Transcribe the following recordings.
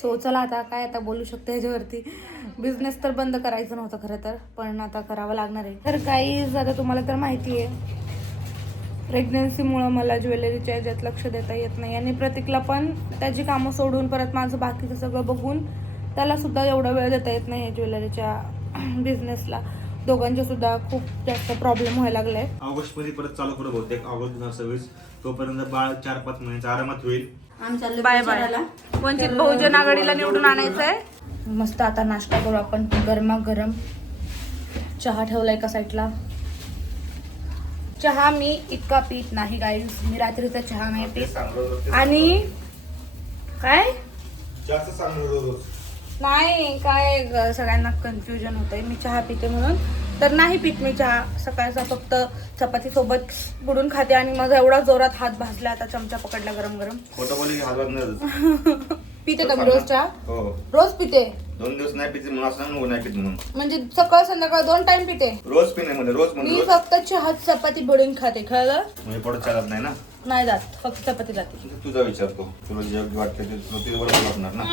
So चला आता काय आता बोलू शकते ह्याच्यावरती. बिझनेस तर बंद करायचं नव्हतं खरं तर, पण आता करावं लागणार आहे. तर गाईज आता तुम्हाला तर माहिती आहे प्रेग्नन्सीमुळं मला ज्वेलरीच्या ह्याच्यात लक्ष देता येत नाही आणि प्रतीकला पण त्याची कामं सोडून परत माझं बाकीचं सगळं बघून त्याला सुद्धा एवढा वेळ देता येत नाही ज्वेलरीच्या बिझनेसला. दोघांचे सुद्धा खूप जास्त प्रॉब्लेम व्हायला लागलाय. ऑगस्ट मध्ये परत चालू करू बहुतेक ऑगस्ट 2026. तोपर्यंत बाळ 4-5 महिन्याचा आरामात होईल. Bye bye. वंचित बहुजन आघाडीला निवडून आणायचंय. मस्त आता नाश्ता करू आपण. गरमागरम चहा ठेवला एका साईडला. चहा मी इतका पीत नाही गाईज, मी रात्रीचा चहा नाही पीत. आणि काय जास्त चांगलं नाही काय सगळ्यांना कन्फ्युजन होतंय मी चहा पिते म्हणून. तर नाही पित मी चहा. सकाळचा फक्त चपाती सोबत बुडून खाते आणि माझा एवढा जोरात हात भाजला आता चमचा पकडला गरम गरम. खोटं बोलले की हात भाजणार. पिते का मी रोज चहा? हो रोज पिते. 2 दिवस नाही पिते म्हणून असं नाही पित म्हणून. म्हणजे सकाळ संध्याकाळ 2 टाइम पिते. रोज पिणे म्हणजे रोज म्हणजे मी फक्त चहा चपाती बुडून खाते. कळलं? म्हणजे पोटात चालत नाही ना. नाही जात, फक्त चपाती जाते. तुझा विचारतो तुला जे योग्य वाटतं ते तुला बरोबर वाटणार ना.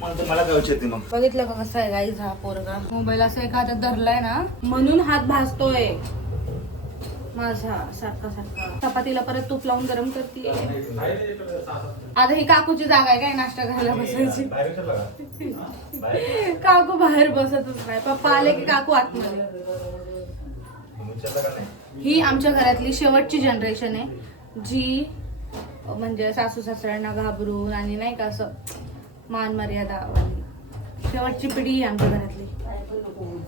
मला काय विचारते मग. बघितलं का कसं आहे गाईज हा पोरगा. मोबाईल असं एका हातात धरलाय ना म्हणून हात भाजतोय माझा सारखा सारखा. चपातीला परत तूप लावून गरम करते. आता ही काकूची जागा आहे काय नाश्ता करायला बसायची. काकू बाहेर बसतच नाही. पप्पा आले की काकू आतमध्ये. ही आमच्या घरातली शेवटची जनरेशन आहे जी म्हणजे सासू सासऱ्यांना घाबरून आणि नाही का असं मान मर्यादा शेवटची पिढी आहे आमच्या घरातली.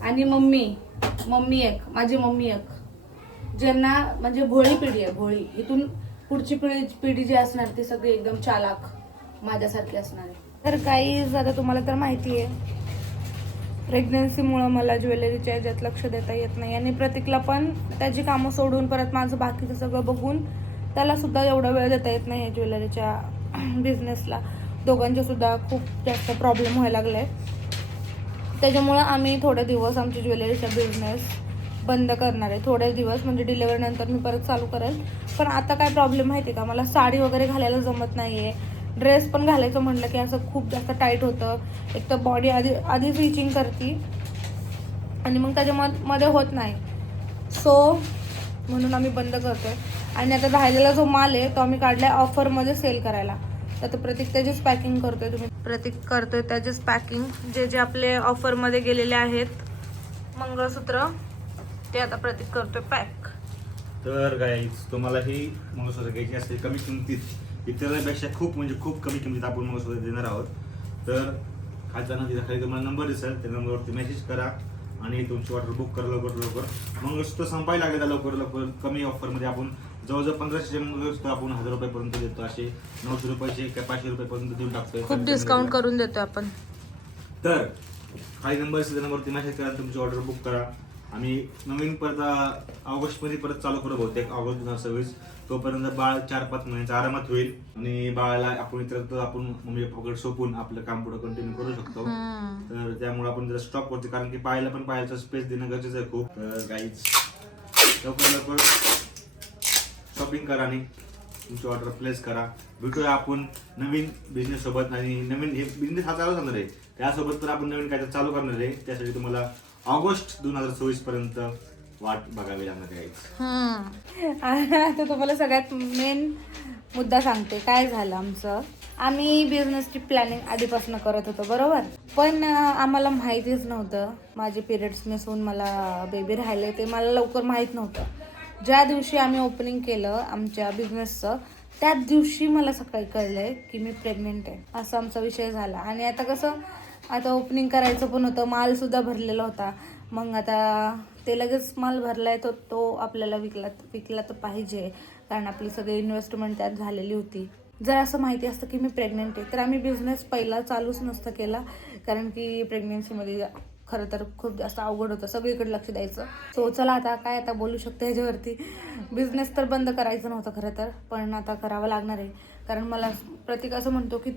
आणि मम्मी एक माझी मम्मी एक ज्यांना म्हणजे भोळी पिढी आहे. भोळी. इथून पुढची पिढी जी असणार ती सगळी एकदम चालाक माझ्यासारखी असणार आहे. तर काही आता तुम्हाला तर माहिती आहे प्रेग्नन्सीमुळं मला ज्वेलरीच्या ह्याच्यात लक्ष देता येत नाही आणि प्रतीकला पण त्याची कामं सोडून परत माझं बाकीचं सगळं बघून त्याला सुद्धा एवढा वेळ देता येत नाही ज्वेलरीच्या बिझनेसला. दोघांचे सुद्धा खूप जास्त प्रॉब्लेम व्हायला लागलाय. त्याच्यामुळं आम्ही थोडे दिवस आमची ज्वेलरीचा बिझनेस बंद करणार आहे. थोडे दिवस म्हणजे डिलिव्हरी नंतर मी परत चालू करेल. पण आता काय प्रॉब्लेम माहिती आहे का, मला साडी वगैरे घालायला जमत नाही आहे. ड्रेस पण घालायचं म्हटलं की असं खूप जास्त टाईट होतं. एक तर बॉडी आधीच इचिंग करते आणि मग त्याच्यामध्ये होत नाही. सो म्हणून आम्ही बंद करतोय. आणि आता राहिलेला जो माल आहे तो आम्ही काढलाय ऑफरमध्ये सेल करायला. तर प्रतीक त्याचीच पॅकिंग करतोय. तुम्ही प्रतीक करतोय त्याचीच पॅकिंग. जे आपले ऑफरमध्ये गेलेले आहेत मंगळसूत्र ते आता प्रतीक करतोय पॅक. तर गाईज तुम्हाला ही मंगळसूत्र घ्यायची असते कमी किमतीत, इतरांपेक्षा खूप म्हणजे खूप कमी किमतीत आपण मंगळसूत्र देणार आहोत. तर खाली जाणं तिथे खाली तुम्हाला नंबर दिसेल त्या नंबरवरती मेसेज करा आणि तुमची ऑर्डर बुक करा लवकर. मंगळसूत्र संपायला लागेल लवकर. कमी ऑफरमध्ये आपण जवळजवळ 1500 मंगळसूत्र आपण 1000 रुपयापर्यंत देतो. असे 900 रुपयाचे काय 500 रुपयापर्यंत देऊन टाकतोय. खूप डिस्काउंट करून देतो आपण. तर खाली नंबर दिसेल त्या नंबरवरती मेसेज करा, तुमची ऑर्डर बुक करा. आम्ही नवीन परत ऑगस्ट मध्ये परत चालू करू बहुतेक ऑगस्ट 2026. तोपर्यंत बाळ 4-5 महिन्याचा आरामात होईल आणि बाळाला आपण इतर आपण मम्मी पप्पाकडे सोपून आपलं काम पुढे कंटिन्यू करू शकतो. तर त्यामुळे आपण जरा स्टॉप करतो कारण की पायाचा स्पेस देणं गरजेचं आहे खूप. तर गाईज लवकर शॉपिंग करा आणि तुमची ऑर्डर प्लेस करा. भेटूया आपण नवीन बिझनेस सोबत आणि नवीन हे बिझनेस हा चालू करणार आहे. त्यासोबत तर आपण नवीन काय चालू करणार आहे. त्यासाठी तुम्हाला ऑगस्ट 2026 पर्यंत वाट बघावी लागणार आहे. आता तुम्हाला सगळ्यात मेन मुद्दा सांगते काय झालं आमचं. आम्ही बिझनेसची प्लॅनिंग आधीपासून करत होतो बरोबर. पण आम्हाला माहितीच नव्हतं माझे पिरियड्स मिस होऊन मला बेबी राहिले ते मला लवकर माहीत नव्हतं. ज्या दिवशी आम्ही ओपनिंग केलं आमच्या बिझनेसचं त्याच दिवशी मला सकाळी कळलंय की मी प्रेग्नेंट आहे. असा आमचा विषय झाला. आणि आता कसं आता ओपनिंग करायचं पण होतं, माल सुद्धा भरलेला होता. मग आता ते लगेच माल भरलाय तो आपल्याला विकला तर पाहिजे कारण आपली सगळी इन्व्हेस्टमेंट त्यात झालेली होती. जर असं माहिती असतं की मी प्रेग्नेंट आहे तर आम्ही बिझनेस पहिला चालूच नसतं केला कारण की प्रेग्नेन्सीमध्ये खरं तर खूप जास्त अवघड होतं सगळीकडे लक्ष द्यायचं. सो चला आता काय आता बोलू शकते ह्याच्यावरती. बिझनेस तर बंद करायचं नव्हतं खरं तर, पण आता करावं लागणार आहे कारण मला प्रतीक असं म्हणतो की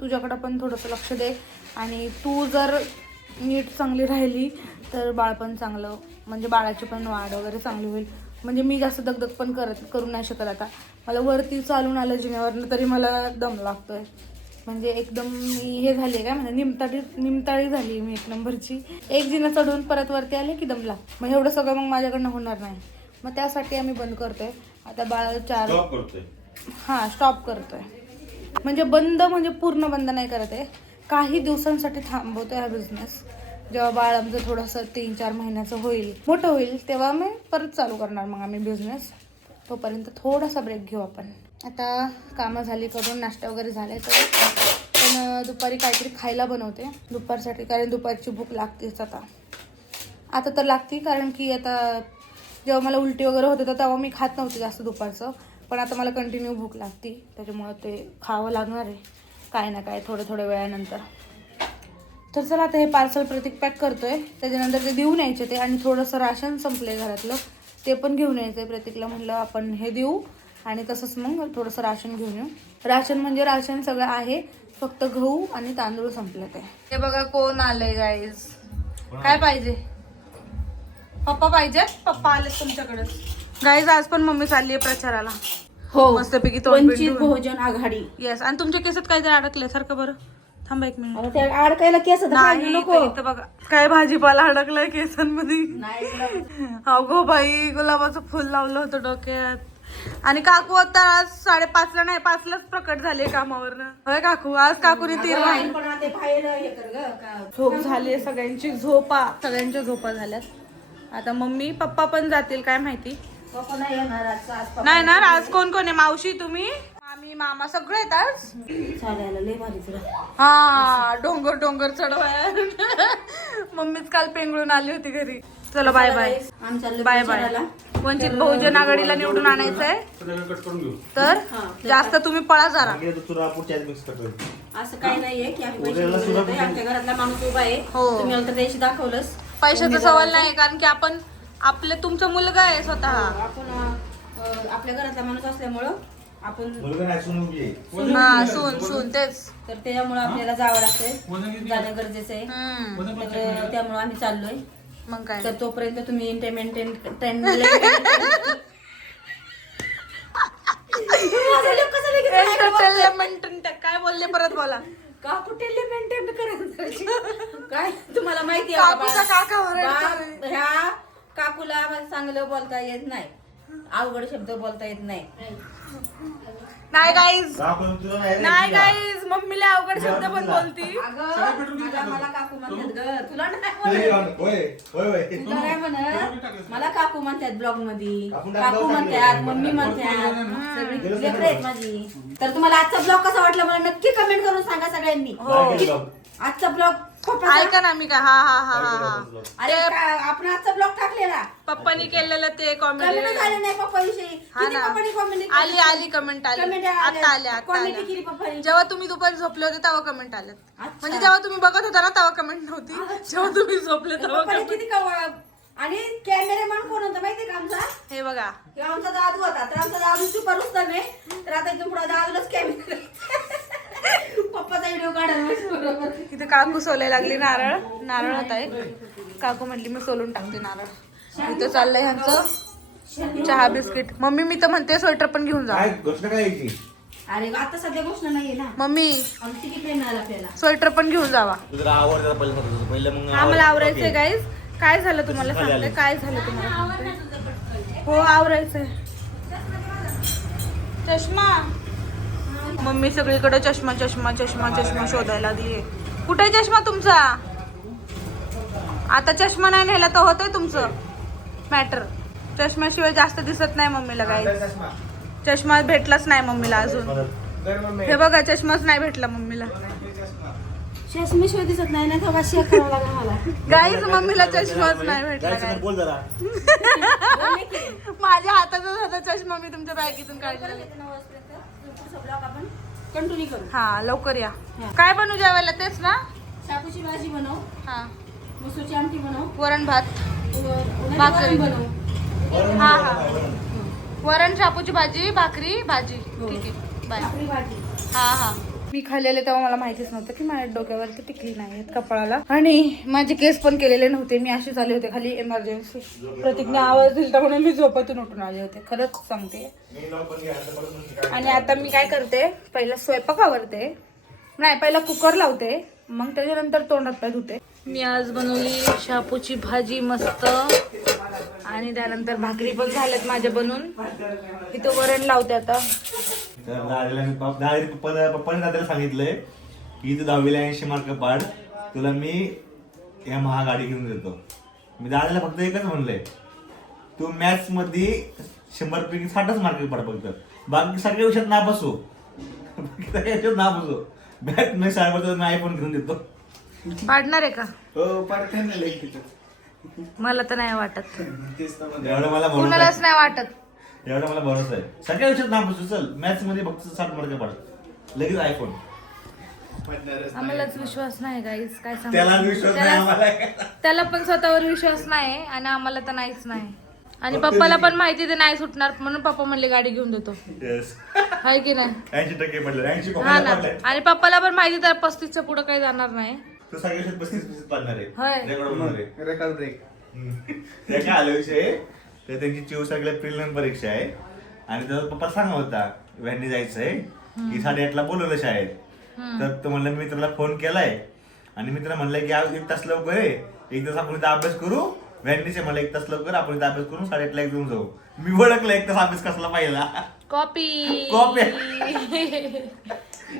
तुझ्याकडं पण थोडंसं लक्ष दे आणि तू जर नीट चांगली राहिली तर बाळ पण चांगलं म्हणजे बाळाची पण वाढ वगैरे चांगली होईल. म्हणजे मी जास्त दगदग पण करू नाही शकत. आता मला वरती चालून आलं जिन्यावरनं तरी मला दम लागतोय. म्हणजे एकदम मी हे झाली काय म्हणजे निमताळी झाली मी 1 नंबरची. एक जिना चढून परत वरती आले की दमला. मग एवढं सगळं मग माझ्याकडनं होणार नाही. मग त्यासाठी आम्ही बंद करतोय आता. बाळाला 4 स्टॉप करतोय. म्हणजे बंद म्हणजे पूर्ण बंद नाही करत आहे, काही दिवसांसाठी थांबवतोय हा बिझनेस. जेव्हा बाळ आमचं थोडंसं 3-4 महिन्याचं होईल, मोठं होईल, तेव्हा मी परत चालू करणार मग आम्ही बिझनेस. तोपर्यंत थोडासा ब्रेक घेऊ आपण. आता कामं झाली करून, नाश्ता वगैरे झालाय तर पण दुपारी काहीतरी खायला बनवते दुपारसाठी, कारण दुपारची भूक लागतेच आता तर लागते. कारण की आता जेव्हा मला उलटी वगैरे होते तर तेव्हा मी खात नव्हते जास्त दुपारचं, पण आता मला कंटिन्यू भूक लागते, त्याच्यामुळं ते खावं लागणार आहे काय ना काय थोड्या वेळानंतर. तर चला आता हे पार्सल प्रतीक पॅक करतोय, त्याच्यानंतर ते देऊन यायचे ते. आणि थोडंसं राशन संपलंय घरातलं, ते पण घेऊन यायचं आहे. प्रतीकला म्हणलं आपण हे देऊ आणि तसंच मग थोडंसं राशन घेऊन येऊ. राशन म्हणजे राशन सगळं आहे, फक्त गहू आणि तांदूळ संपले ते. हे बघा कोण आलंय गाईज. काय पाहिजे? पप्पा पाहिजेत? पप्पा आले तुमच्याकडे गाईज. आज पण मम्मी चालली आहे प्रचाराला. हो, मस्तपैकी वंचित बहुजन आघाडी. येस. आणि तुमच्या केसात काहीतरी अडकले सारखं. बरं थांबा 1 मिनिट. त्या अडकायला केस नाही नको. इथं बघा काय भाजीपाला अडकलाय केसांमध्ये. अगो बाई, गुलाबाचं फुल लावलं होतं डोक्यात. आणि काकू आता आज 5:30ला नाही 5लाच प्रकट झाले कामावरनं. होय काकू, आज काकूने झोप झाली सगळ्यांची. सगळ्यांच्या झोपा झाल्यात. आता मम्मी पप्पा पण जातील काय माहिती. नाही ना, आज कोण कोण आहे? मावशी, तुम्ही, आम्ही, मामा सगळे आहेत आज. हा, डोंगर चढवाय. मम्मीच काल पेंगळून आली होती घरी. चला bye bye. Bye bye. Vanchit Bahujan आघाडीला निवडून आणायचं आहे तर जास्त तुम्ही पळा जरा. असं काही नाहीये की आमच्या घरातला माणूस उभा आहे. तुम्ही त्याशी दाखवलंच. पैशाचा सवाल नाही, कारण की आपण तुमचा मुलगा आहे स्वतः. आपण आपल्या घरातला माणूस असल्यामुळं आपण सून तेच. तर त्यामुळे आपल्याला जावं लागतंय, जाणं गरजेचं आहे. तर त्यामुळे आम्ही चाललोय. मग काय तर तोपर्यंत तुम्ही काय बोलले परत बोला. मेंटेन करायचं काय तुम्हाला माहिती आहे? ह्या काकूला चांगलं बोलता येत नाही, अवघड शब्द बोलता येत नाही. नाही गाईज मम्मीला अवघड शब्द पण बोलती. मला काकू म्हणतात ग, तुला नाही म्हणत. मला काकू म्हणतात ब्लॉग मध्ये, काकू म्हणतात, मम्मी म्हणतात, सगळी लेकरं आहेत माझी. तर तुम्हाला आजचा ब्लॉग कसा वाटला मला नक्की कमेंट करून सांगा सगळ्यांनी. आजचा ब्लॉग ऐका ना मी का हा अरे आपण आजचा ब्लॉग टाकलेला पप्पानी केलेलं ते कॉमेंट झाले नाही पप्पा विषयी. आली कमेंट आली आता आल्या. जेव्हा तुम्ही दुपारी झोपले होते तेव्हा कमेंट आल्यात. म्हणजे जेव्हा तुम्ही बघत होता ना तेव्हा कमेंट नव्हती, जेव्हा तुम्ही झोपले तेव्हा. किती आणि कॅमेरामॅन कोण होता माहितीये का आमचा? हे बघा, आमचा दादू होता. तर आमचा दादू सुपर उत्तम आहे. तर आता इथून पुढे दादूलाच कॅमेरा पप्पाचा व्हिडिओ काढायला. इथे काकू सोलायला लागली नारळ होत आहे. काकू म्हणली मी सोलून टाकते नारळ. इथं चाललंय ह्यांचं चहा बिस्किट. मम्मी मी तर म्हणते स्वेटर पण घेऊन जा. अरे आता सध्या गोष्ट नाहीये ना मम्मी, किती प्रेम मिळालं आपल्याला. स्वेटर पण घेऊन जावा. आम्हाला आवरायचंय गाईज. काय झालं तुम्हाला सांगते, काय झालं तुम्हाला सांगते. हो आवरायचंय. चष्मा, मम्मी सगळीकडे चष्मा शोधायला लागली. कुठे चष्मा तुमचा? आता चष्मा नाही नेला तर होतंय तुमचं मॅटर. चष्म्याशिवाय जास्त दिसत नाही मम्मीला. काय चष्मा भेटलाच नाही मम्मीला अजून. हे बघा चष्माच नाही भेटला मम्मीला. चष्मेशिवाय दिसत नाही ना, तेव्हा शेक करावं लागला मला. गाईज मम्मीला चष्माच नाही भेटला. माझ्या हाताचा होता चष्मा, मी तुमच्या बॅगेतून काढला. कंटिन्यू करू. हा लवकर या. काय बनवू जेवायला? तेच ना, शापूची भाजी बनव. हा, मसूरची आमटी बनव. वरण भात भाकरी बनव. हा वरण, शापूची भाजी, भाकरी, भाजी. ठीक आहे बाय. हा मी खाल्लेले तेव्हा मला माहितीच नव्हतं की माझ्या डोक्यावरती टिकली नाही कपाळाला. आणि माझे केस पण केलेले नव्हते. मी असे आले होते खाली इमर्जन्सी. प्रतीकने आवाज दिला म्हणून मी झोपेतून उठून आले होते, खरंच सांगते. आणि आता मी काय करते, पहिला स्वयंपाक आवरते नाही पहिला कुकर लावते मग त्याच्यानंतर तोंडात पाय धुते. मी आज बनवली शापूची भाजी मस्त आणि त्यानंतर भाकरी पण झाल्यात माझ्या बनून. इथं वरण लावते आता. तर पप्पाने दादाला सांगितलंय की तू 10वीला 80 मार्क पाड, तुला मी या महागाडी घेऊन देतो. मी दादाला फक्त एकच म्हणलंय, तू मॅथ्स मध्ये 100 पैकी 60च मार्क पाड फक्त, बाकी सगळ्या विषयात नापास हो. सगळ्या विषयात नापास हो. मॅथ मी सांगतो मी आयफोन घेऊन देतो. पाडणार आहे का? हो पाडते ना लेख. मला तर नाही वाटत, एवढं मला भरोसा कुणालाच आहे. नाही वाटत. एवढा मला भरोसा आहे. सगळ्या विषयात नापास हो. चल मॅथ्स मध्ये फक्त 60 मार्क पाड, लगेच आयफोन. आम्हालाच विश्वास नाही गाईस, काय त्याला सांगू. विश्वास नाही आम्हाला. त्याला पण स्वतःवर विश्वास नाही आणि आम्हाला तर नाहीच नाही. आणि पप्पाला पण माहिती ते नाही सुटणार म्हणून पप्पा म्हणले गाडी घेऊन देतो. Yes. हाय की नाही? 80% पडलं, 80 हा ना. पडलं. आणि पप्पाला पण माहिती तर 35च्या पुढे काही जाणार नाही. तो सगळ्या विषयात 35 पाडणार आहे. होय. रेकॉर्ड बनवणार आहे. Record break. त्या काय आलं विषय तर त्यांची 24 प्रिलिम परीक्षा आहे आणि त्याचा पप्पा सांगा होता व्हॅननी जायचंय की 8:30ला बोलवलं शाळेत. तर तो म्हणलं मी मित्राला फोन केलाय आणि मित्र म्हणलं की आज 1 तास लवकर आहे, 1 तास आपण इथं अभ्यास करू. व्हॅननीचे मला 1 तास लवकर आपण इथं अभ्यास करून 8:30ला घेऊन जाऊ. मी ओळखलं 1 तास अभ्यास कसला पाहिला. कॉपी कॉपी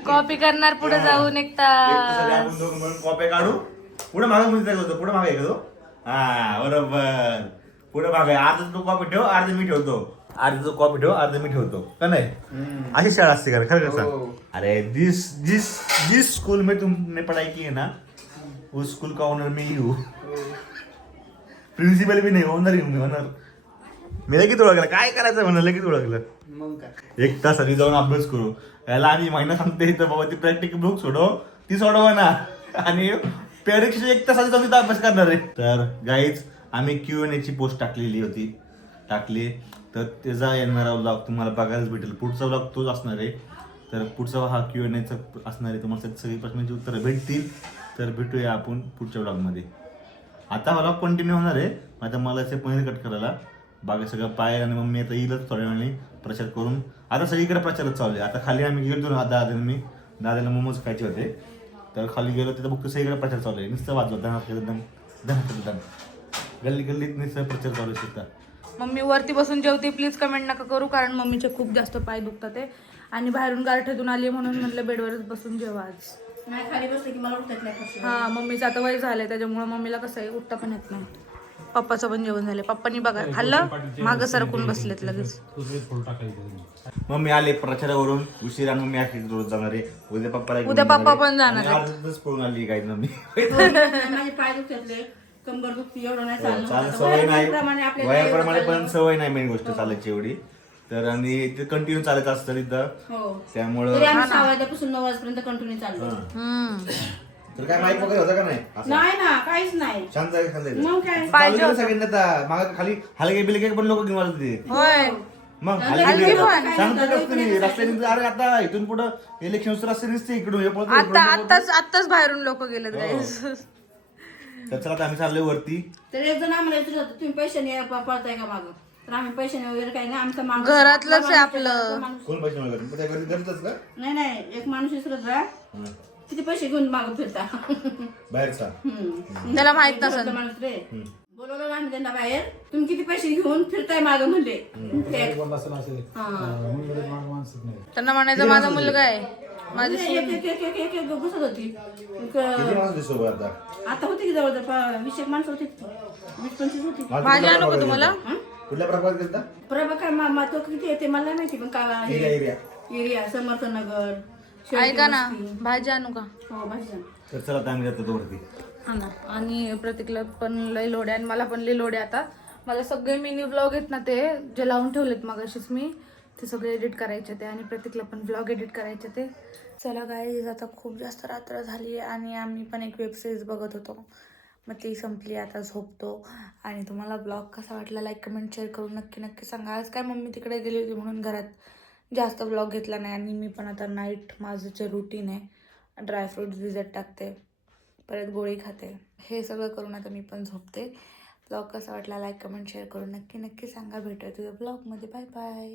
कॉपी करणार पुढे जाऊन 1 तास. आपण दोघं म्हणून कॉप्या काढू. पुढे मागे मुली होतो, पुढे मागे घेतो. हा बरोबर, पुढे मागे अर्धा तू कॉपी ठेव, अर्ध मी ठेवतो. अर्ध तू कॉपी ठेव, अर्ध मी ठेवतो का नाही. अशी शाळा असते का खरं हो. सांग. अरे जिस स्कूल में तुमने पढ़ाई की है ना उस स्कूल का ओनर मैं ही हूँ. प्रिन्सिपल भी नहीं, ओनर ही हूँ, ओनर. मी लगेच ओळखलं काय करायचं म्हणलं, लगेच ओळखलं. मग काय. 1 तास आधी जाऊन अभ्यास करू. याला आम्ही महिना सांगते तर बाबा ती प्रॅक्टिकल बुक सोडव, ती सोडवा ना. आणि परीक्षेच्या 1 तास आधी जाऊन तिथं अभ्यास करणार आहे. तर गाईज आम्ही Q&A ची पोस्ट टाकली तर त्याचा येणारा ब्लॉग तुम्हाला बघायलाच भेटेल. पुढचा ब्लॉग तोच असणार आहे. तर पुढचा हा Q&Aचा असणार आहे. तुम्हाला सगळी प्रश्नांची उत्तरं भेटतील. तर भेटूया आपण पुढच्या ब्लॉगमध्ये. आता हा ब्लॉग कंटिन्यू होणार आहे. आता मला ते पनीर कट करायला बाकी सगळं पाय आणि मम्मी आता येईलच थोड्या वेळाने प्रचार करून. आता सगळीकडे प्रचारच चालू आहे. आता खाली आम्ही गेलो ना दादाला मोमोज खायचे होते तर खाली गेलो तिथं बघतो सगळीकडे प्रचार चालू आहे. नुसतं वाजवत दम गल्ली गल्लीत नुसतं प्रचार चालू आहे सुद्धा. मम्मी वरती बसून जेवते, प्लीज कमेंट नका करू कारण मम्मीचे खूप जास्त पाय दुखतात आहे आणि बाहेरून गारठ्यातून आली म्हणून म्हटलं बेडवरच बसून जेवा आज. नाही खाली बसले की मला उठत नाही. हा मम्मीचं आता वय झालंय त्याच्यामुळे मम्मीला कसं आहे उठता पण येत नाही. पप्पाचं पण जेवण झालंय, पप्पानी बघा खाल्लं मागं सरकून बसलेत लगेच. मम्मी आले प्रचारावरून उशिरा. मम्मी अशी रोज जाणार आहे. उद्या पप्पा पण जाणार आहेत. अर्धच पळून आली काय मम्मी. माझे पाय दुखतले, कंबर दुखती, एवढं नाही चाललं. सवय नाही, आपल्याला वयाप्रमाणे पण सवय नाही मेन गोष्ट चालायची एवढी. तर आणि ते कंटिन्यू चालत असतं तिथं. हो. त्यामुळं तरी आम्ही 6 वाजल्यापासून 9 वाजेपर्यंत कंटिन्यू चाललो. तर काय माईक वगैरे होता का नाही असं? नाही ना, काहीच नाही. शांत जागी खाल्लं मग काय. पाहिजे होतं. सगळ्यांना माग खाली हलके बिलके पण लोक घेऊन आले ते. होय मग हलके पण. सांगतो रस्त्याने अरे आता इथून पुढं इलेक्शन रस्ते नसते इकडून हे पळतो, इकडून हे पळतो. आत्ताच बाहेरून लोक गेलेत गाईस. तर चला आता आम्ही चाललोय वरती. तर एक जण आम्हाला विचारत होता, तुम्ही पैशाने पळताय का मागं. तर आम्ही पैशाने वगैरे काही नाही. आमचा माणूस घरातलंच आहे आपला आपलं. माणूस- कोण पैसे मागत त्या गरजच का नाही एक माणूस विसरत राहा, किती पैसे घेऊन मागं फिरता. बाहेरचा. त्याला माहित नसेल. माणूस रे बोलवलं आम्ही त्यांना बाहेर, तुम्ही किती पैसे घेऊन फिरताय मागं म्हणले. त्यांना म्हणायचं माझा मुलगा आहे माझी एक घुसत होती. किती माणूस दिसतो बरं आता? आता होती की जवळ 20 माणसं होती, 20-25 होती. भाजी आणू का तुम्हाला? कुठल्या प्रभागात गेलता? प्रभा काय तो किती येते मला नाही माहिती, पण काय एरिया. एरिया समर्थनगर. ऐका ना भाजी आणू का? हो भाजी. तर चला आता आम्ही जातो वरती. हा ना. आणि प्रतीकला पण लय लोड आहे आणि मला पण लय लोड आहे. आता मला सगळे मिनी व्लॉग आहेत ना ते जे लावून ठेवलेत मगाशीच मी, ते सगळे एडिट करायचे ते आणि प्रतीकला पण व्लॉग एडिट करायचे ते. चला गाईज आता खूप जास्त रात्र झाली आणि आम्ही पण एक वेबसिरीज बघत होतो, मग ती संपली. आता झोपतो. आणि तुम्हाला ब्लॉग कसा वाटला लाईक कमेंट शेअर करून नक्की सांगा. आज काय मम्मी तिकडे गेली होती म्हणून घरात जास्त ब्लॉग घेतला नाही आणि मी पण आता नाईट माझं जे रुटीन आहे ड्रायफ्रूट्स भिजत टाकते, परत गोळी खाते, हे सगळं करून आता मी पण झोपते. ब्लॉग कसा वाटला लाईक कमेंट शेअर करून नक्की सांगा. भेटूया तुझ्या ब्लॉगमध्ये. Bye bye.